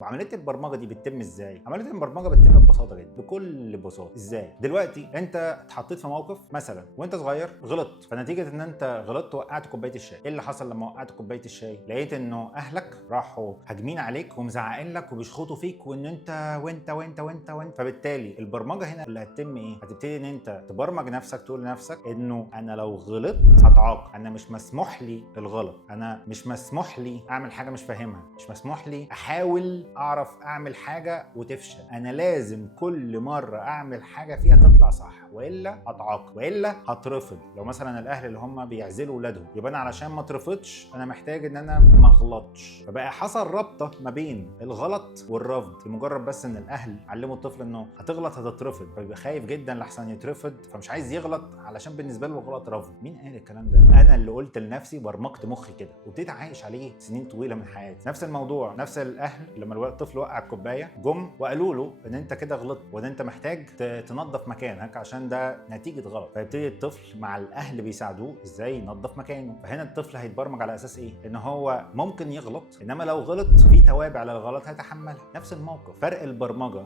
وعمليه البرمجه دي بتتم ازاي؟ عمليه البرمجه بتتم ببساطه جدا، بكل بساطه. ازاي؟ دلوقتي انت اتحطيت في موقف مثلا وانت صغير غلطت، فنتيجه ان انت غلطت وقعت كوبايه الشاي. ايه اللي حصل لما وقعت كوبايه الشاي؟ لقيت انه اهلك راحوا هاجمين عليك ومزعقين لك وبيشخطوا فيك وان انت وانت وانت وانت وانت. فبالتالي البرمجه هنا اللي هتتم ايه؟ هتبتدي ان انت تبرمج نفسك، تقول لنفسك انه انا لو غلطت هتعاقب، انا مش مسموح لي الغلط، انا مش مسموح لي اعمل حاجه مش فاهمها، مش مسموح لي احاول اعرف اعمل حاجه وتفشل، انا لازم كل مره اعمل حاجه فيها تطلع صح والا هتعاقب والا هترفض. لو مثلا الاهل اللي هم بيعزلوا اولادهم، يبقى انا علشان ما اترفضش انا محتاج ان انا ما اغلطش. فبقى حصل رابطه ما بين الغلط والرفض، لمجرد بس ان الاهل علموا الطفل انه هتغلط هتترفض، فبيبقى خايف جدا لحسن يترفض، فمش عايز يغلط علشان بالنسبه له الغلط رفض. مين قال الكلام ده؟ انا اللي قلت لنفسي، برمجت مخي كده وابتديت عايش عليه سنين طويله من حياتي. نفس الموضوع، نفس الاهل لما الطفل وقع الكوبايه جم وقالوا له ان انت كده غلطت وان انت محتاج تنظف مكانك عشان ده نتيجه غلط. فيبتدي الطفل مع الاهل بيساعدوه ازاي ينظف مكانه. فهنا الطفل هيتبرمج على اساس ايه؟ ان هو ممكن يغلط، انما لو غلط في توابع للغلط هيتحملها. نفس الموقف، فرق البرمجه